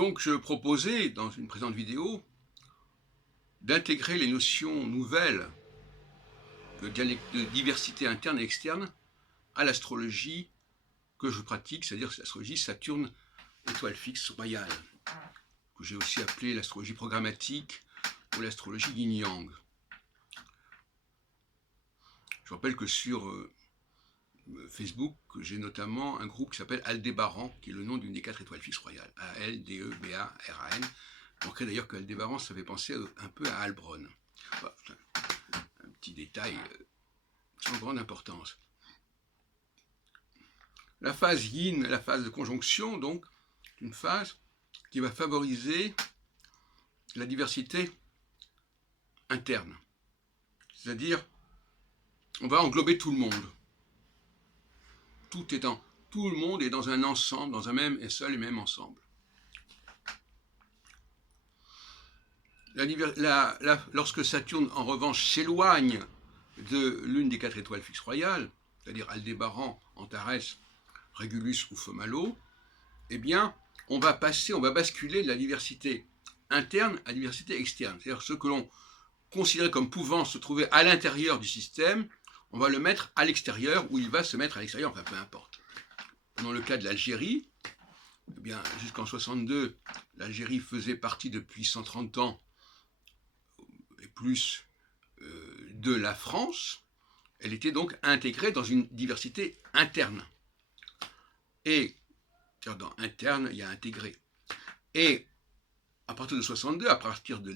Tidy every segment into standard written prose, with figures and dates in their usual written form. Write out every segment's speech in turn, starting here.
Donc je proposais dans une présente vidéo d'intégrer les notions nouvelles de diversité interne et externe à l'astrologie que je pratique, c'est-à-dire l'astrologie Saturne, étoile fixe royale, que j'ai aussi appelée l'astrologie programmatique ou l'astrologie yin-yang. Je rappelle que sur Facebook, j'ai notamment un groupe qui s'appelle Aldébaran, qui est le nom d'une des 4 étoiles fixes royales, A-L-D-E-B-A-R-A-N. Manquerait d'ailleurs que Aldébaran, ça fait penser un peu à Heilbronn. Voilà, un petit détail sans grande importance. La phase yin, la phase de conjonction, donc, une phase qui va favoriser la diversité interne. C'est-à-dire, on va englober tout le monde. Tout le monde est dans un ensemble, dans un même et seul et même ensemble. Lorsque Saturne, en revanche, s'éloigne de l'une des 4 étoiles fixes royales, c'est-à-dire Aldébaran, Antares, Régulus ou Fomalo, eh bien, on va basculer de la diversité interne à la diversité externe. C'est-à-dire ce que l'on considérait comme pouvant se trouver à l'intérieur du système, on va le mettre à l'extérieur, ou il va se mettre à l'extérieur, enfin peu importe. Dans le cas de l'Algérie, eh bien, jusqu'en 62, l'Algérie faisait partie depuis 130 ans et plus de la France. Elle était donc intégrée dans une diversité interne. Et dans interne, il y a intégré. Et à partir de 62, à partir de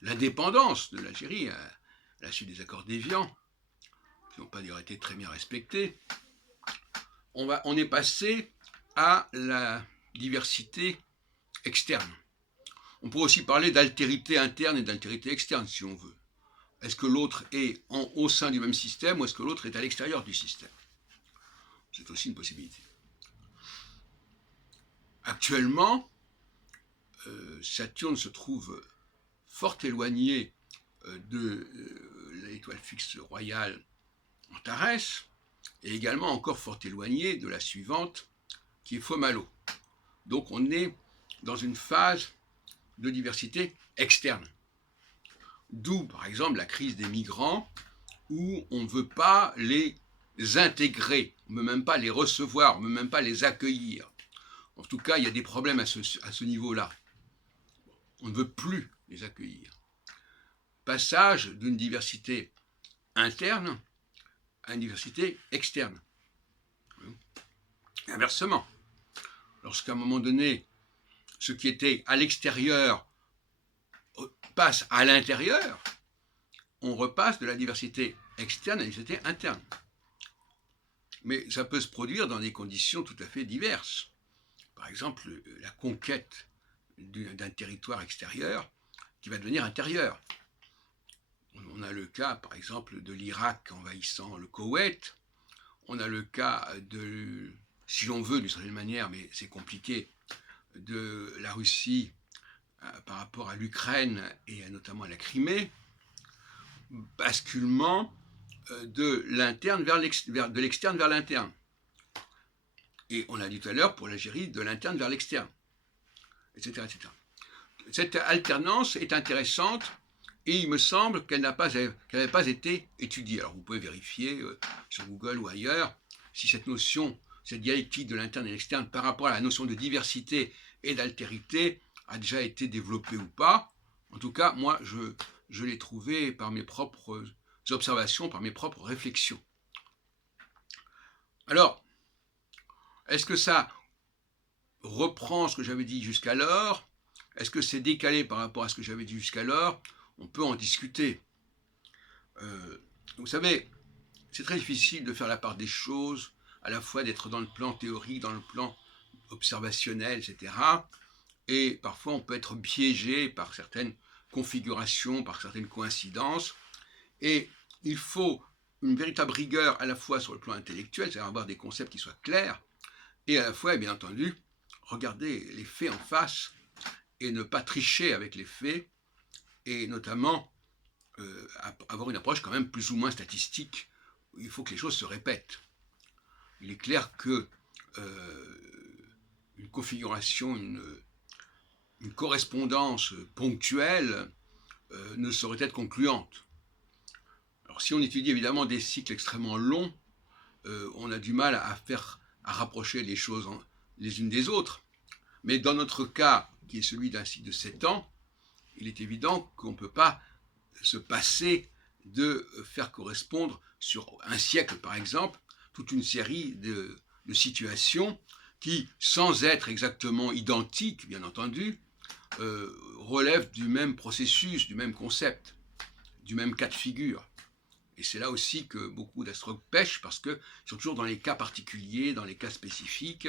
l'indépendance de l'Algérie, à la suite des accords d'Évian, qui n'ont pas d'ailleurs été très bien respectés, on est passé à la diversité externe. On pourrait aussi parler d'altérité interne et d'altérité externe, si on veut. Est-ce que l'autre est au sein du même système ou est-ce que l'autre est à l'extérieur du système? C'est aussi une possibilité. Actuellement, Saturne se trouve fort éloigné de l'étoile fixe royale Antares, et également encore fort éloigné de la suivante, qui est Fomalo. Donc on est dans une phase de diversité externe. D'où, par exemple, la crise des migrants, où on ne veut pas les intégrer, on ne veut même pas les recevoir, on ne veut même pas les accueillir. En tout cas, il y a des problèmes à ce niveau-là. On ne veut plus les accueillir. Passage d'une diversité interne à une diversité externe. Inversement, lorsqu'à un moment donné, ce qui était à l'extérieur passe à l'intérieur, on repasse de la diversité externe à la diversité interne. Mais ça peut se produire dans des conditions tout à fait diverses. Par exemple, la conquête d'un territoire extérieur qui va devenir intérieur. On a le cas, par exemple, de l'Irak envahissant le Koweït. On a le cas si l'on veut, d'une certaine manière, mais c'est compliqué, de la Russie par rapport à l'Ukraine et notamment à la Crimée. Basculement de l'interne de l'externe vers l'interne. Et on l'a dit tout à l'heure pour l'Algérie, de l'interne vers l'externe, etc., etc. Cette alternance est intéressante et il me semble qu'elle n'avait pas été étudiée. Alors vous pouvez vérifier sur Google ou ailleurs si cette notion, cette dialectique de l'interne et de l'externe par rapport à la notion de diversité et d'altérité a déjà été développée ou pas. En tout cas, moi, je l'ai trouvée par mes propres observations, par mes propres réflexions. Alors, est-ce que ça reprend ce que j'avais dit jusqu'alors? Est-ce que c'est décalé par rapport à ce que j'avais dit jusqu'alors? On peut en discuter. Vous savez, c'est très difficile de faire la part des choses, à la fois d'être dans le plan théorique, dans le plan observationnel, etc. Et parfois on peut être piégé par certaines configurations, par certaines coïncidences. Et il faut une véritable rigueur à la fois sur le plan intellectuel, c'est-à-dire avoir des concepts qui soient clairs, et à la fois, bien entendu, regarder les faits en face et ne pas tricher avec les faits, et notamment avoir une approche quand même plus ou moins statistique. Il faut que les choses se répètent. Il est clair que une configuration, une correspondance ponctuelle ne saurait être concluante. Alors si on étudie évidemment des cycles extrêmement longs, on a du mal à rapprocher les choses les unes des autres. Mais dans notre cas, qui est celui d'un cycle de 7 ans, il est évident qu'on ne peut pas se passer de faire correspondre sur un siècle, par exemple, toute une série de situations qui, sans être exactement identiques, bien entendu, relèvent du même processus, du même concept, du même cas de figure. Et c'est là aussi que beaucoup d'astrologues pêchent, parce qu'ils sont toujours dans les cas particuliers, dans les cas spécifiques,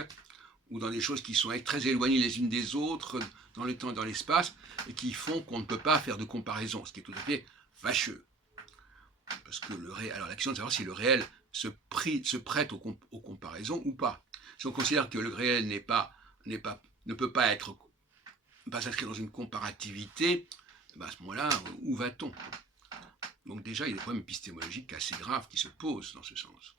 ou dans des choses qui sont très éloignées les unes des autres, dans le temps et dans l'espace, et qui font qu'on ne peut pas faire de comparaison, ce qui est tout à fait fâcheux. Parce que alors la question de savoir si le réel se prête aux comparaisons ou pas. Si on considère que le réel ne peut pas s'inscrire dans une comparativité, ben à ce moment-là, où va-t-on? Donc déjà, il y a des problèmes épistémologiques assez graves qui se posent dans ce sens.